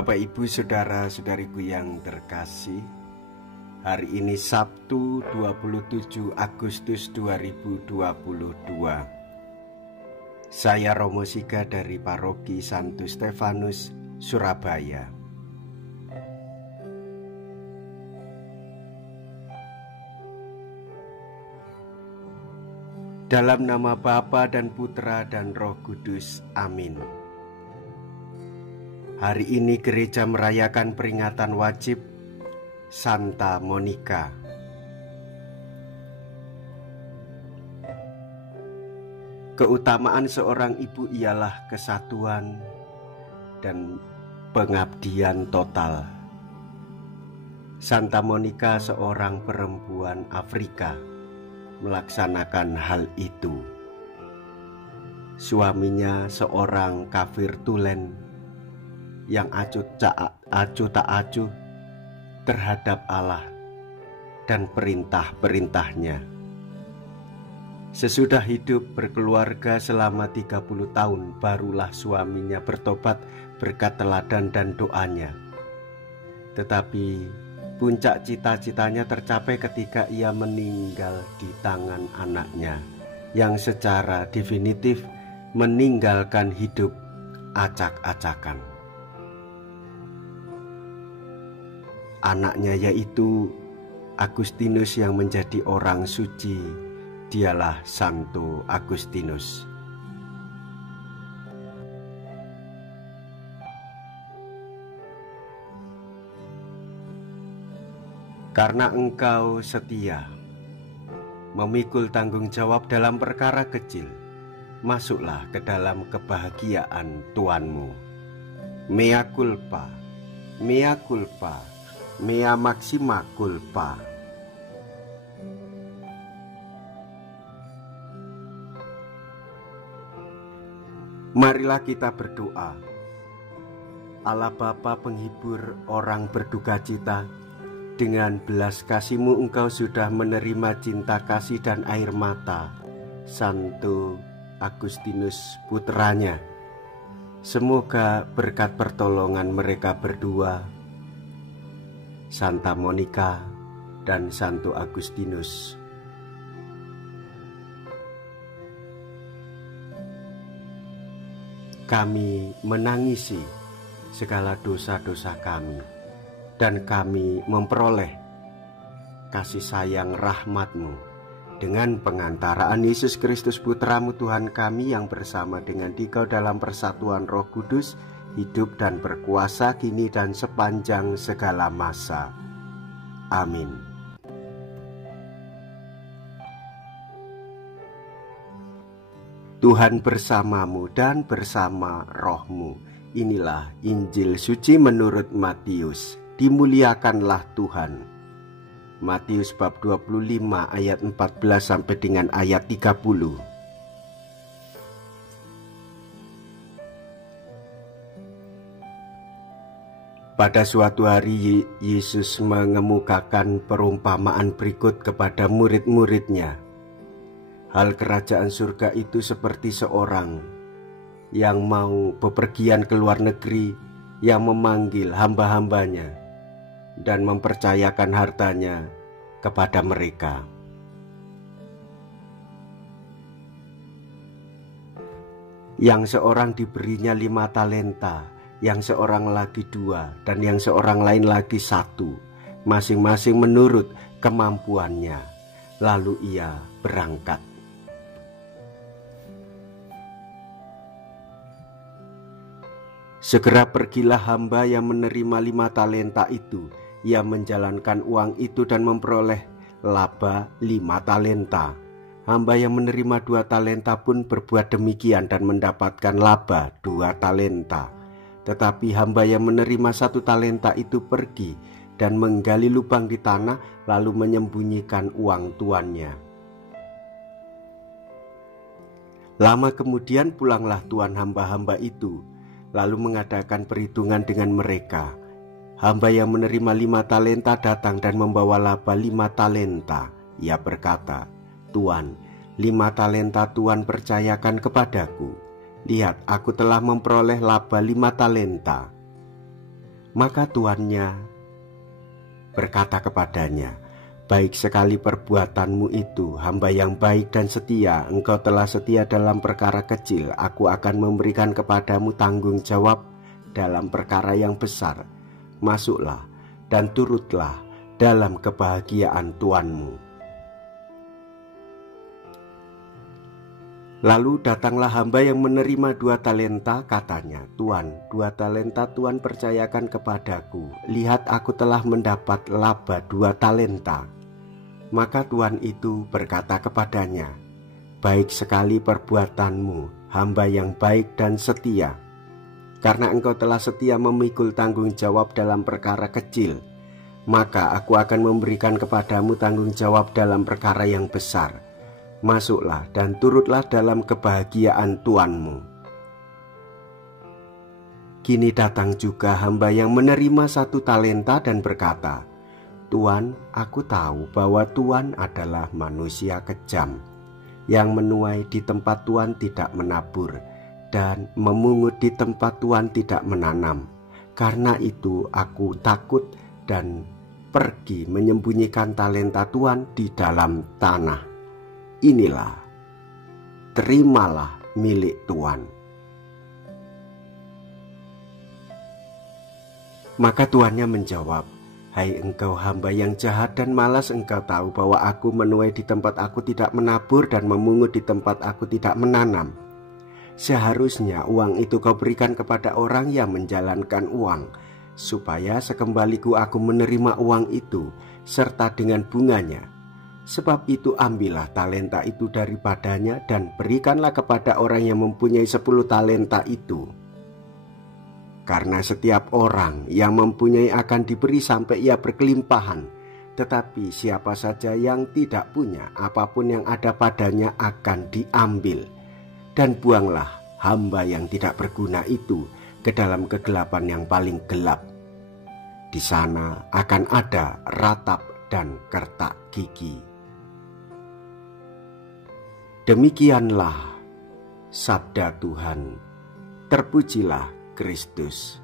Bapak, Ibu, Saudara-saudariku yang terkasih, hari ini Sabtu 27 Agustus 2022. Saya Romo Siga dari Paroki Santo Stefanus, Surabaya. Dalam nama Bapa dan Putra dan Roh Kudus, amin. Hari ini gereja merayakan peringatan wajib Santa Monica. Keutamaan seorang ibu ialah kesatuan dan pengabdian total. Santa Monica seorang perempuan Afrika melaksanakan hal itu. Suaminya seorang kafir tulen yang acuh tak acuh terhadap Allah dan perintah-perintahnya. Sesudah hidup berkeluarga selama 30 tahun, barulah suaminya bertobat berkat teladan dan doanya. Tetapi puncak cita-citanya tercapai ketika ia meninggal di tangan anaknya, yang secara definitif meninggalkan hidup acak-acakan. Anaknya yaitu Agustinus yang menjadi orang suci, dialah Santo Agustinus. Karena engkau setia, memikul tanggung jawab dalam perkara kecil, masuklah ke dalam kebahagiaan Tuanmu. Mea culpa, mea culpa, mea maxima culpa. Marilah kita berdoa. Allah Bapa penghibur orang berduka cita, dengan belas kasih-Mu Engkau sudah menerima cinta kasih dan air mata Santo Agustinus putranya. Semoga berkat pertolongan mereka berdua, Santa Monica dan Santo Agustinus, kami menangisi segala dosa-dosa kami, dan kami memperoleh kasih sayang rahmat-Mu dengan pengantaraan Yesus Kristus Putra-Mu Tuhan kami, yang bersama dengan Dikau dalam persatuan Roh Kudus, hidup dan berkuasa kini dan sepanjang segala masa. Amin. Tuhan bersamamu dan bersama rohmu. Inilah Injil suci menurut Matius. Dimuliakanlah Tuhan. Matius bab 25 ayat 14 sampai dengan ayat 30. Pada suatu hari Yesus mengemukakan perumpamaan berikut kepada murid-muridnya. Hal kerajaan surga itu seperti seorang yang mau bepergian ke luar negeri, yang memanggil hamba-hambanya dan mempercayakan hartanya kepada mereka. Yang seorang diberinya 5 talenta, yang seorang lagi 2, dan yang seorang lain lagi 1, masing-masing menurut kemampuannya. Lalu ia berangkat. Segera pergilah hamba yang menerima 5 talenta itu. Ia menjalankan uang itu dan memperoleh laba 5 talenta. Hamba yang menerima 2 talenta pun berbuat demikian dan mendapatkan laba 2 talenta. Tetapi hamba yang menerima 1 talenta itu pergi dan menggali lubang di tanah, lalu menyembunyikan uang tuannya. Lama kemudian pulanglah tuan hamba-hamba itu, lalu mengadakan perhitungan dengan mereka. Hamba yang menerima 5 talenta datang dan membawa laba 5 talenta. Ia berkata, "Tuan, 5 talenta Tuan percayakan kepadaku. Lihat, aku telah memperoleh laba 5 talenta." Maka tuannya berkata kepadanya, "Baik sekali perbuatanmu itu, hamba yang baik dan setia. Engkau telah setia dalam perkara kecil, aku akan memberikan kepadamu tanggung jawab dalam perkara yang besar. Masuklah dan turutlah dalam kebahagiaan tuanmu." Lalu datanglah hamba yang menerima 2 talenta, katanya, "Tuan, 2 talenta Tuan percayakan kepadaku. Lihat, aku telah mendapat laba 2 talenta. Maka tuan itu berkata kepadanya, "Baik sekali perbuatanmu, hamba yang baik dan setia. Karena engkau telah setia memikul tanggung jawab dalam perkara kecil, maka aku akan memberikan kepadamu tanggung jawab dalam perkara yang besar. Masuklah dan turutlah dalam kebahagiaan tuanmu." Kini datang juga hamba yang menerima 1 talenta dan berkata, "Tuan, aku tahu bahwa Tuan adalah manusia kejam, yang menuai di tempat Tuan tidak menabur, dan memungut di tempat Tuan tidak menanam. Karena itu aku takut dan pergi menyembunyikan talenta Tuan di dalam tanah. Inilah, terimalah milik Tuan." Maka tuannya menjawab, "Hai engkau hamba yang jahat dan malas, engkau tahu bahwa aku menuai di tempat aku tidak menabur dan memungut di tempat aku tidak menanam. Seharusnya uang itu kau berikan kepada orang yang menjalankan uang, supaya sekembaliku aku menerima uang itu serta dengan bunganya. Sebab itu ambillah talenta itu daripadanya dan berikanlah kepada orang yang mempunyai 10 talenta itu. Karena setiap orang yang mempunyai akan diberi sampai ia berkelimpahan, tetapi siapa saja yang tidak punya, apapun yang ada padanya akan diambil. Dan buanglah hamba yang tidak berguna itu ke dalam kegelapan yang paling gelap. Di sana akan ada ratap dan kertak gigi." Demikianlah sabda Tuhan. Terpujilah Kristus.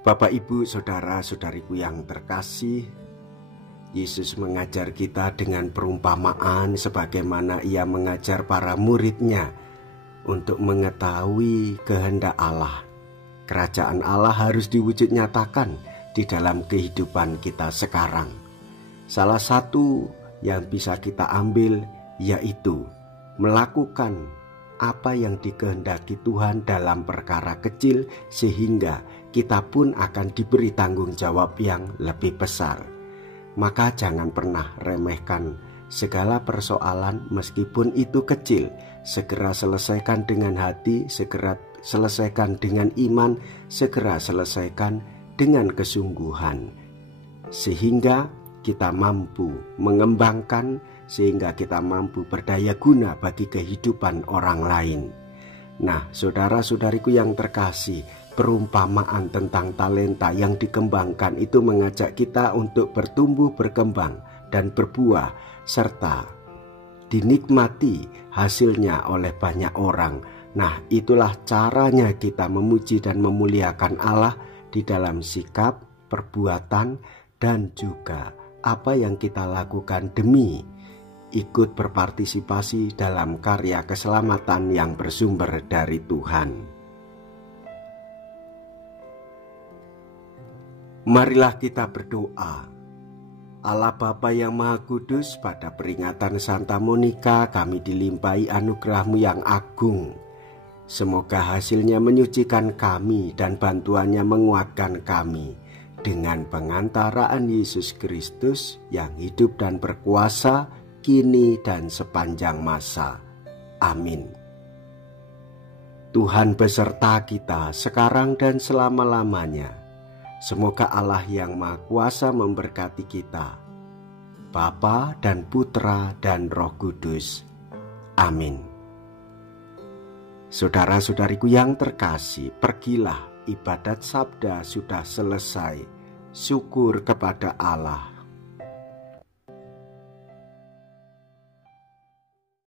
Bapak, Ibu, saudara-saudariku yang terkasih, Yesus mengajar kita dengan perumpamaan sebagaimana ia mengajar para muridnya untuk mengetahui kehendak Allah. Kerajaan Allah harus diwujud nyatakan di dalam kehidupan kita sekarang. Salah satu yang bisa kita ambil yaitu melakukan apa yang dikehendaki Tuhan dalam perkara kecil, sehingga kita pun akan diberi tanggung jawab yang lebih besar. Maka jangan pernah remehkan segala persoalan meskipun itu kecil. Segera selesaikan dengan hati, segera selesaikan dengan iman, segera selesaikan dengan kesungguhan, sehingga kita mampu mengembangkan, sehingga kita mampu berdaya guna bagi kehidupan orang lain. Nah, saudara-saudariku yang terkasih, perumpamaan tentang talenta yang dikembangkan itu mengajak kita untuk bertumbuh, berkembang, dan berbuah, serta dinikmati hasilnya oleh banyak orang. Nah, itulah caranya kita memuji dan memuliakan Allah di dalam sikap, perbuatan, dan juga apa yang kita lakukan demi ikut berpartisipasi dalam karya keselamatan yang bersumber dari Tuhan. Marilah kita berdoa. Allah Bapa yang Maha Kudus, pada peringatan Santa Monika kami dilimpahi anugerah-Mu yang agung. Semoga hasilnya menyucikan kami dan bantuannya menguatkan kami dengan pengantaraan Yesus Kristus yang hidup dan berkuasa kini dan sepanjang masa. Amin. Tuhan beserta kita sekarang dan selama-lamanya. Semoga Allah yang Maha Kuasa memberkati kita, Bapa dan Putra dan Roh Kudus. Amin. Saudara-saudariku yang terkasih, pergilah, ibadat sabda sudah selesai. Syukur kepada Allah.